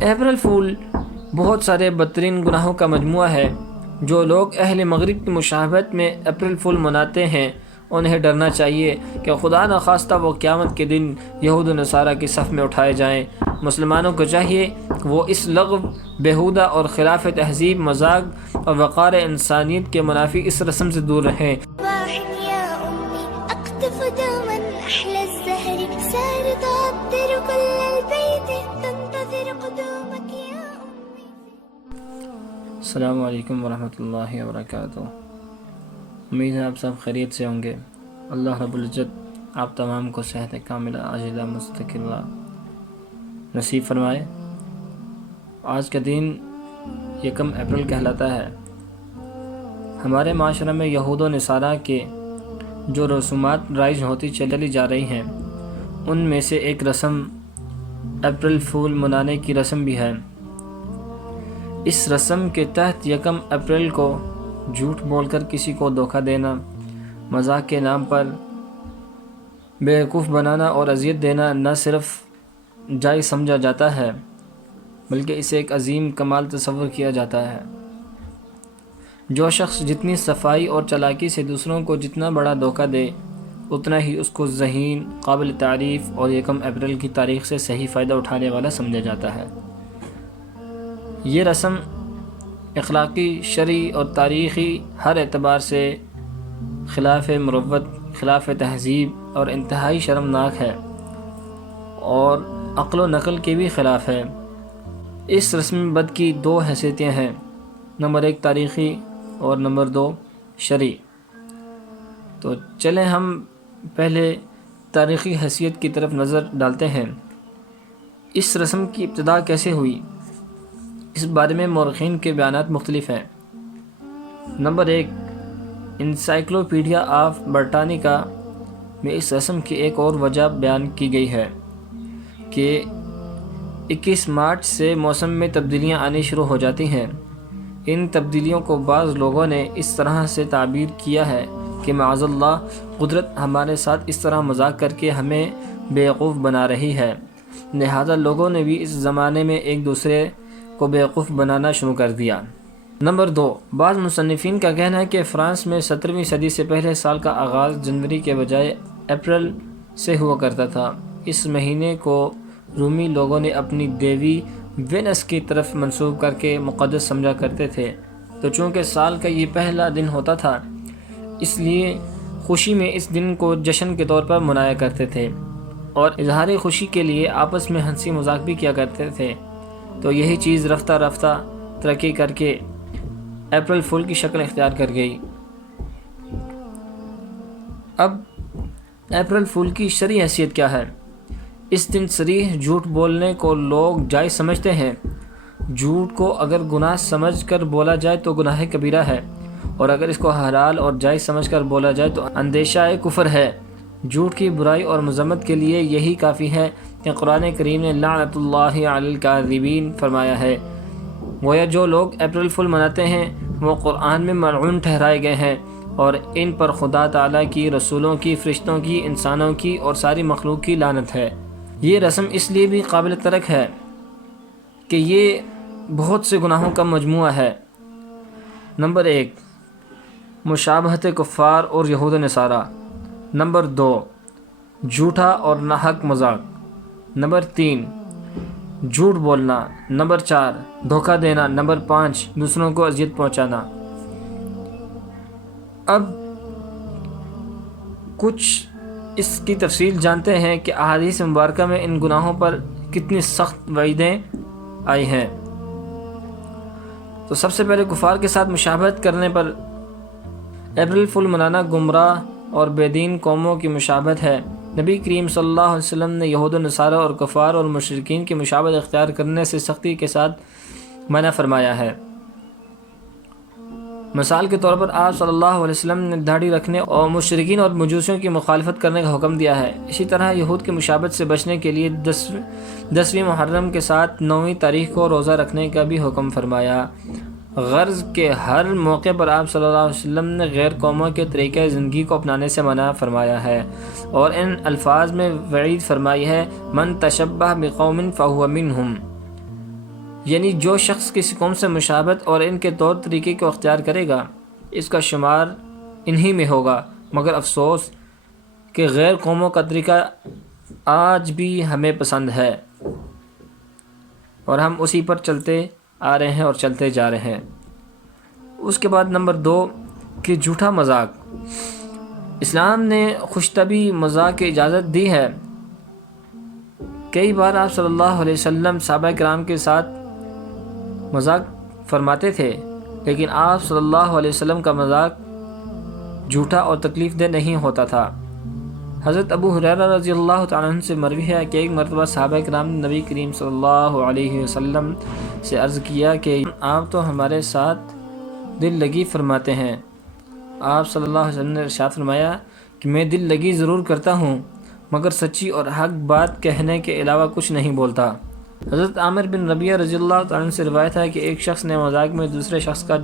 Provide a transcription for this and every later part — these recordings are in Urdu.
اپریل فول بہت سارے بدترین گناہوں کا مجموعہ ہے۔ جو لوگ اہل مغرب کی مشابہت میں اپریل فول مناتے ہیں انہیں ڈرنا چاہیے کہ خدا نخواستہ وہ قیامت کے دن یہود و نصارہ کی صف میں اٹھائے جائیں۔ مسلمانوں کو چاہیے وہ اس لغو، بیہودہ اور خلاف تہذیب، مذاق اور وقار انسانیت کے منافی اس رسم سے دور رہیں۔ السلام علیکم ورحمۃ اللہ وبرکاتہ۔ امید ہے آپ سب خیریت سے ہوں گے۔ اللہ رب العزت آپ تمام کو صحت کاملہ عاجلہ مستقلہ نصیب فرمائے۔ آج کا دن 1 اپریل کہلاتا ہے۔ ہمارے معاشرے میں یہود و نصارہ کے جو رسومات رائج ہوتی چلی جا رہی ہیں ان میں سے ایک رسم اپریل فول منانے کی رسم بھی ہے۔ اس رسم کے تحت 1 اپریل کو جھوٹ بول کر کسی کو دھوکہ دینا، مذاق کے نام پر بیوقوف بنانا اور اذیت دینا نہ صرف جائز سمجھا جاتا ہے بلکہ اسے ایک عظیم کمال تصور کیا جاتا ہے۔ جو شخص جتنی صفائی اور چالاکی سے دوسروں کو جتنا بڑا دھوکہ دے اتنا ہی اس کو ذہین، قابل تعریف اور 1 اپریل کی تاریخ سے صحیح فائدہ اٹھانے والا سمجھا جاتا ہے۔ یہ رسم اخلاقی، شرعی اور تاریخی ہر اعتبار سے خلاف مروت، خلاف تہذیب اور انتہائی شرمناک ہے اور عقل و نقل کے بھی خلاف ہے۔ اس رسم بد کی 2 حیثیتیں ہیں، نمبر 1 تاریخی اور نمبر 2 شرعی۔ تو چلیں ہم پہلے تاریخی حیثیت کی طرف نظر ڈالتے ہیں۔ اس رسم کی ابتدا کیسے ہوئی؟ اس بارے میں مورخین کے بیانات مختلف ہیں۔ نمبر 1 انسائکلوپیڈیا آف برٹانیکا میں اس رسم کی ایک اور وجہ بیان کی گئی ہے کہ 21 مارچ سے موسم میں تبدیلیاں آنی شروع ہو جاتی ہیں۔ ان تبدیلیوں کو بعض لوگوں نے اس طرح سے تعبیر کیا ہے کہ معاذ اللہ قدرت ہمارے ساتھ اس طرح مذاق کر کے ہمیں بیوقوف بنا رہی ہے، لہذا لوگوں نے بھی اس زمانے میں ایک دوسرے کو بیوقوف بنانا شروع کر دیا۔ نمبر 2 بعض مصنفین کا کہنا ہے کہ فرانس میں 17ویں صدی سے پہلے سال کا آغاز جنوری کے بجائے اپریل سے ہوا کرتا تھا۔ اس مہینے کو رومی لوگوں نے اپنی دیوی وینس کی طرف منسوب کر کے مقدس سمجھا کرتے تھے، تو چونکہ سال کا یہ پہلا دن ہوتا تھا اس لیے خوشی میں اس دن کو جشن کے طور پر منایا کرتے تھے اور اظہار خوشی کے لیے آپس میں ہنسی مذاق بھی کیا کرتے تھے۔ تو یہی چیز رفتہ رفتہ ترقی کر کے اپریل فول کی شکل اختیار کر گئی۔ اب اپریل فول کی شرعی حیثیت کیا ہے؟ اس دن صریح جھوٹ بولنے کو لوگ جائز سمجھتے ہیں۔ جھوٹ کو اگر گناہ سمجھ کر بولا جائے تو گناہ کبیرہ ہے، اور اگر اس کو حلال اور جائز سمجھ کر بولا جائے تو اندیشہ کفر ہے۔ جھوٹ کی برائی اور مذمت کے لیے یہی کافی ہے کہ قرآن کریم نے لعنت اللہ علی الکاذبین فرمایا ہے۔ گویا جو لوگ اپریل فول مناتے ہیں وہ قرآن میں ملعون ٹھہرائے گئے ہیں اور ان پر خدا تعالیٰ کی، رسولوں کی، فرشتوں کی، انسانوں کی اور ساری مخلوق کی لعنت ہے۔ یہ رسم اس لیے بھی قابل ترک ہے کہ یہ بہت سے گناہوں کا مجموعہ ہے۔ نمبر 1 مشابہت کفار اور یہود و نصارہ۔ نمبر 2 جھوٹا اور ناحق مذاق۔ نمبر 3 جھوٹ بولنا۔ نمبر 4 دھوکہ دینا۔ نمبر 5 دوسروں کو اذیت پہنچانا۔ اب کچھ اس کی تفصیل جانتے ہیں کہ احادیث مبارکہ میں ان گناہوں پر کتنی سخت وعیدیں آئی ہیں۔ تو سب سے پہلے کفار کے ساتھ مشابہت کرنے پر اپریل فول منانا گمراہ اور بے دین قوموں کی مشابہت ہے۔ نبی کریم صلی اللہ علیہ وسلم نے یہود و نصارہ اور کفار اور مشرکین کی مشابہت اختیار کرنے سے سختی کے ساتھ منع فرمایا ہے۔ مثال کے طور پر آپ صلی اللہ علیہ وسلم نے داڑھی رکھنے اور مشرکین اور مجوسیوں کی مخالفت کرنے کا حکم دیا ہے۔ اسی طرح یہود کی مشابہت سے بچنے کے لیے 10ویں محرم کے ساتھ 9ویں تاریخ کو روزہ رکھنے کا بھی حکم فرمایا۔ غرض کے ہر موقع پر آپ صلی اللہ علیہ وسلم نے غیر قوموں کے طریقہ زندگی کو اپنانے سے منع فرمایا ہے اور ان الفاظ میں وعید فرمائی ہے من تشبہ بقوم فہو منہم۔ یعنی جو شخص کسی قوم سے مشابہت اور ان کے طور طریقے کو اختیار کرے گا اس کا شمار انہی میں ہوگا، مگر افسوس کہ غیر قوموں کا طریقہ آج بھی ہمیں پسند ہے اور ہم اسی پر چلتے آ رہے ہیں اور چلتے جا رہے ہیں۔ اس کے بعد نمبر 2 کہ جھوٹا مذاق۔ اسلام نے خوش طبعی مذاق کی اجازت دی ہے۔ کئی بار آپ صلی اللہ علیہ وسلم صحابہ کرام کے ساتھ مذاق فرماتے تھے، لیکن آپ صلی اللہ علیہ وسلم کا مذاق جھوٹا اور تکلیف دہ نہیں ہوتا تھا۔ حضرت ابو ہریرہ رضی اللہ تعالیٰ عنہ سے مروی ہے کہ ایک مرتبہ صحابہ کرام نے نبی کریم صلی اللہ علیہ وسلم سے عرض کیا کہ آپ تو ہمارے ساتھ دل لگی فرماتے ہیں۔ آپ صلی اللہ علیہ وسلم نے ارشاد فرمایا کہ میں دل لگی ضرور کرتا ہوں، مگر سچی اور حق بات کہنے کے علاوہ کچھ نہیں بولتا۔ حضرت عامر بن ربیعہ رضی اللہ تعالیٰ عنہ سے روایت ہے کہ ایک شخص نے مذاق میں دوسرے شخص کا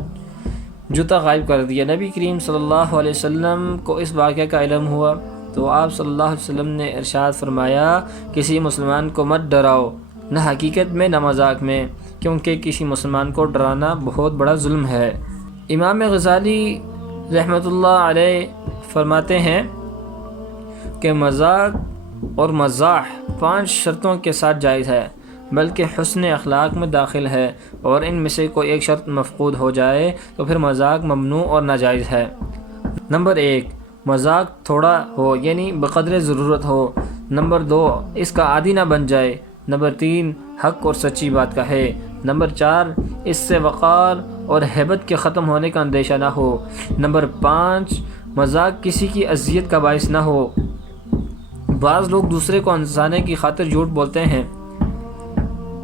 جوتا غائب کر دیا۔ نبی کریم صلی اللہ علیہ وسلم کو اس واقعہ کا علم ہوا تو آپ صلی اللہ علیہ وسلم نے ارشاد فرمایا کسی مسلمان کو مت ڈراؤ، نہ حقیقت میں نہ مذاق میں، کیونکہ کسی مسلمان کو ڈرانا بہت بڑا ظلم ہے۔ امام غزالی رحمۃ اللہ علیہ فرماتے ہیں کہ مذاق اور مزاح 5 شرطوں کے ساتھ جائز ہے، بلکہ حسن اخلاق میں داخل ہے، اور ان میں سے کوئی ایک شرط مفقود ہو جائے تو پھر مذاق ممنوع اور ناجائز ہے۔ نمبر 1 مذاق تھوڑا ہو، یعنی بقدر ضرورت ہو۔ نمبر 2 اس کا عادی نہ بن جائے۔ نمبر 3 حق اور سچی بات کہے۔ نمبر 4 اس سے وقار اور ہیبت کے ختم ہونے کا اندیشہ نہ ہو۔ نمبر 5 مذاق کسی کی اذیت کا باعث نہ ہو۔ بعض لوگ دوسرے کو ہنسانے کی خاطر جھوٹ بولتے ہیں۔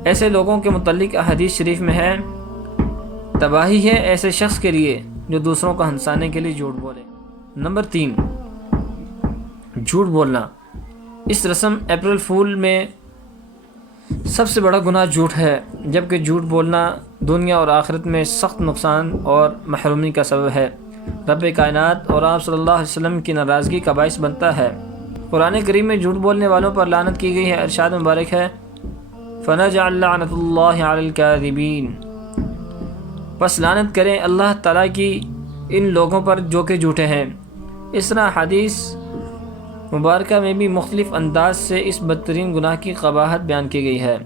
ایسے لوگوں کے متعلق حدیث شریف میں ہے تباہی ہے ایسے شخص کے لیے جو دوسروں کو ہنسانے کے لیے جھوٹ بولے۔ نمبر 3 جھوٹ بولنا۔ اس رسم اپریل فول میں سب سے بڑا گناہ جھوٹ ہے، جبکہ جھوٹ بولنا دنیا اور آخرت میں سخت نقصان اور محرومی کا سبب ہے، رب کائنات اور آپ صلی اللہ علیہ وسلم کی ناراضگی کا باعث بنتا ہے۔ قرآن کریم میں جھوٹ بولنے والوں پر لعنت کی گئی ہے۔ ارشاد مبارک ہے فَنَجْعَلْ لَعْنَةَ اللَّهِ عَلَى الْكَاذِبِينَ، پس لعنت کریں اللہ تعالیٰ کی ان لوگوں پر جو کہ جھوٹے ہیں۔ اس طرح حدیث مبارکہ میں بھی مختلف انداز سے اس بدترین گناہ کی قباحت بیان کی گئی ہے۔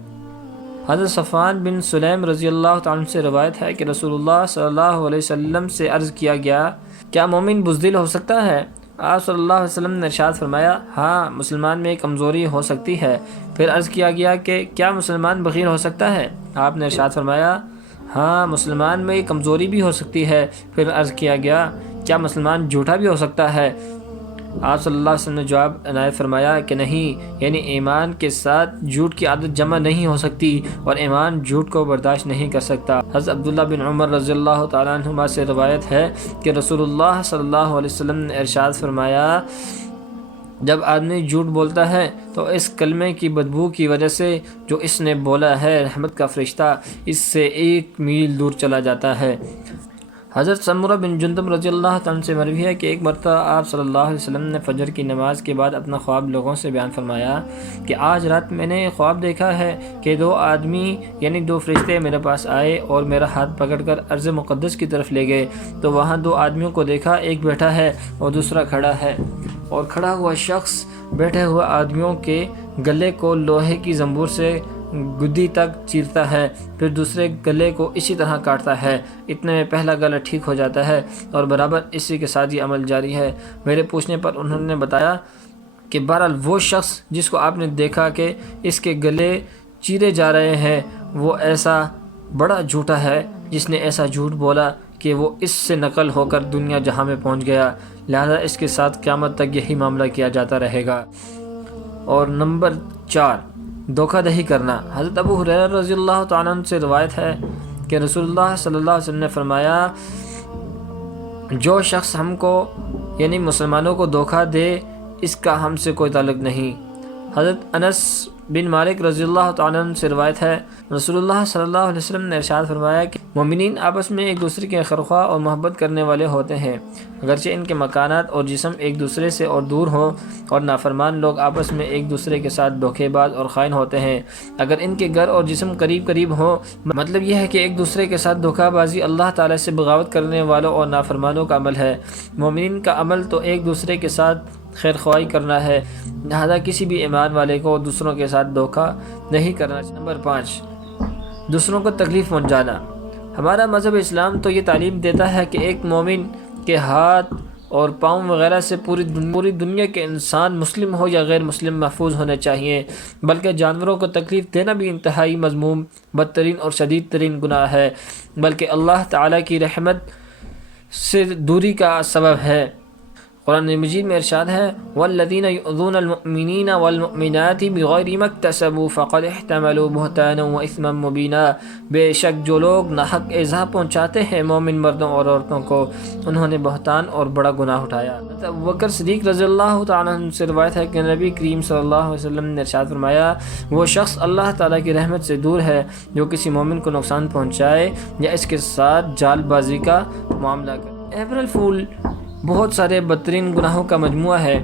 حضرت صفوان بن سلیم رضی اللہ تعالیٰ عنہ سے روایت ہے کہ رسول اللہ صلی اللہ علیہ وسلم سے عرض کیا گیا کیا مومن بزدل ہو سکتا ہے؟ آپ صلی اللہ علیہ وسلم نے ارشاد فرمایا ہاں، مسلمان میں کمزوری ہو سکتی ہے۔ پھر عرض کیا گیا کہ کیا مسلمان بخیل ہو سکتا ہے؟ آپ نے ارشاد فرمایا ہاں، مسلمان میں کمزوری بھی ہو سکتی ہے۔ پھر عرض کیا گیا کیا مسلمان جھوٹا بھی ہو سکتا ہے؟ آپ صلی اللہ علیہ وسلم نے جواب عنایت فرمایا کہ نہیں، یعنی ایمان کے ساتھ جھوٹ کی عادت جمع نہیں ہو سکتی اور ایمان جھوٹ کو برداشت نہیں کر سکتا۔ حضرت عبداللہ بن عمر رضی اللہ تعالیٰ عنہما سے روایت ہے کہ رسول اللہ صلی اللہ علیہ وسلم نے ارشاد فرمایا جب آدمی جھوٹ بولتا ہے تو اس کلمے کی بدبو کی وجہ سے جو اس نے بولا ہے رحمت کا فرشتہ اس سے 1 میل دور چلا جاتا ہے۔ حضرت سمرہ بن جندب رضی اللہ تعالیٰ سے مروی ہے کہ ایک مرتبہ آپ صلی اللہ علیہ وسلم نے فجر کی نماز کے بعد اپنا خواب لوگوں سے بیان فرمایا کہ آج رات میں نے خواب دیکھا ہے کہ 2 آدمی یعنی 2 فرشتے میرے پاس آئے اور میرا ہاتھ پکڑ کر ارض مقدس کی طرف لے گئے تو وہاں 2 آدمیوں کو دیکھا، ایک بیٹھا ہے اور دوسرا کھڑا ہے، اور کھڑا ہوا شخص بیٹھے ہوئے آدمیوں کے گلے کو لوہے کی زنبور سے گدی تک چیرتا ہے، پھر دوسرے گلے کو اسی طرح کاٹتا ہے، اتنے میں پہلا گلا ٹھیک ہو جاتا ہے اور برابر اسی کے ساتھ یہ عمل جاری ہے۔ میرے پوچھنے پر انہوں نے بتایا کہ بہرحال وہ شخص جس کو آپ نے دیکھا کہ اس کے گلے چیرے جا رہے ہیں وہ ایسا بڑا جھوٹا ہے جس نے ایسا جھوٹ بولا کہ وہ اس سے نقل ہو کر دنیا جہاں میں پہنچ گیا، لہذا اس کے ساتھ قیامت تک یہی معاملہ کیا جاتا رہے گا۔ اور نمبر 4 دھوکہ دہی کرنا۔ حضرت ابو ہریرہ رضی اللہ تعالیٰ عنہ سے روایت ہے کہ رسول اللہ صلی اللہ علیہ وسلم نے فرمایا جو شخص ہم کو یعنی مسلمانوں کو دھوکہ دے اس کا ہم سے کوئی تعلق نہیں۔ حضرت انس بن مالک رضی اللہ تعالیٰ عنہ سے روایت ہے، رسول اللہ صلی اللہ علیہ وسلم نے ارشاد فرمایا کہ مومنین آپس میں ایک دوسرے کے خیرخواہ اور محبت کرنے والے ہوتے ہیں، اگرچہ ان کے مکانات اور جسم ایک دوسرے سے اور دور ہوں، اور نافرمان لوگ آپس میں ایک دوسرے کے ساتھ دھوکے باز اور خائن ہوتے ہیں اگر ان کے گھر اور جسم قریب قریب ہوں۔ مطلب یہ ہے کہ ایک دوسرے کے ساتھ دھوکہ بازی اللہ تعالیٰ سے بغاوت کرنے والوں اور نافرمانوں کا عمل ہے۔ مومنین کا عمل تو ایک دوسرے کے ساتھ خیر خواہی کرنا ہے، لہذا کسی بھی ایمان والے کو دوسروں کے ساتھ دھوکہ نہیں کرنا چاہیے۔ نمبر 5، دوسروں کو تکلیف پہنچانا۔ ہمارا مذہب اسلام تو یہ تعلیم دیتا ہے کہ ایک مومن کے ہاتھ اور پاؤں وغیرہ سے پوری دنیا کے انسان مسلم ہو یا غیر مسلم محفوظ ہونے چاہیے، بلکہ جانوروں کو تکلیف دینا بھی انتہائی مذموم، بدترین اور شدید ترین گناہ ہے، بلکہ اللہ تعالیٰ کی رحمت سے دوری کا سبب ہے۔ قرآن مجید میں ارشاد ہے، وَالَّذِينَ يُؤْذُونَ الْمُؤْمِنِينَ وَالْمُؤْمِنَاتِ بِغَيْرِ مَا اكْتَسَبُوا فَقَدِ احْتَمَلُوا بُهْتَانًا وَإِثْمًا مُبِينًا۔ بے شک جو لوگ ناحق ایذا پہنچاتے ہیں مومن مردوں اور عورتوں کو، انہوں نے بہتان اور بڑا گناہ اٹھایا۔ ابوبکر صدیق رضی اللہ تعالیٰ عنہ سے روایت ہے کہ نبی کریم صلی اللہ علیہ وسلم نے ارشاد فرمایا، وہ شخص اللہ تعالیٰ کی رحمت سے دور ہے جو کسی مومن کو نقصان پہنچائے یا اس کے ساتھ جال بازی کا معاملہ کرے۔ اپریل فول بہت سارے بدترین گناہوں کا مجموعہ ہے۔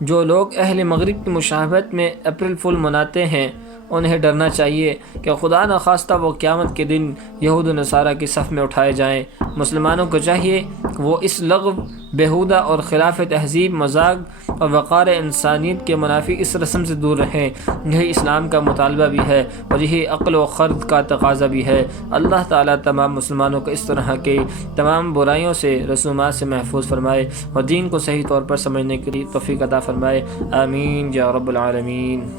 جو لوگ اہل مغرب کی مشابہت میں اپریل فول مناتے ہیں انہیں ڈرنا چاہیے کہ خدا نخواستہ وہ قیامت کے دن یہود و نصارہ کی صف میں اٹھائے جائیں۔ مسلمانوں کو چاہیے کہ وہ اس لغو، بیہودہ اور خلاف تہذیب، مذاق اور وقار انسانیت کے منافی اس رسم سے دور رہیں۔ یہی اسلام کا مطالبہ بھی ہے اور یہی عقل و خرد کا تقاضا بھی ہے۔ اللہ تعالیٰ تمام مسلمانوں کو اس طرح کی تمام برائیوں سے، رسومات سے محفوظ فرمائے اور دین کو صحیح طور پر سمجھنے کے لیے توفیق عطا فرمائے۔ آمین یا رب العالمین۔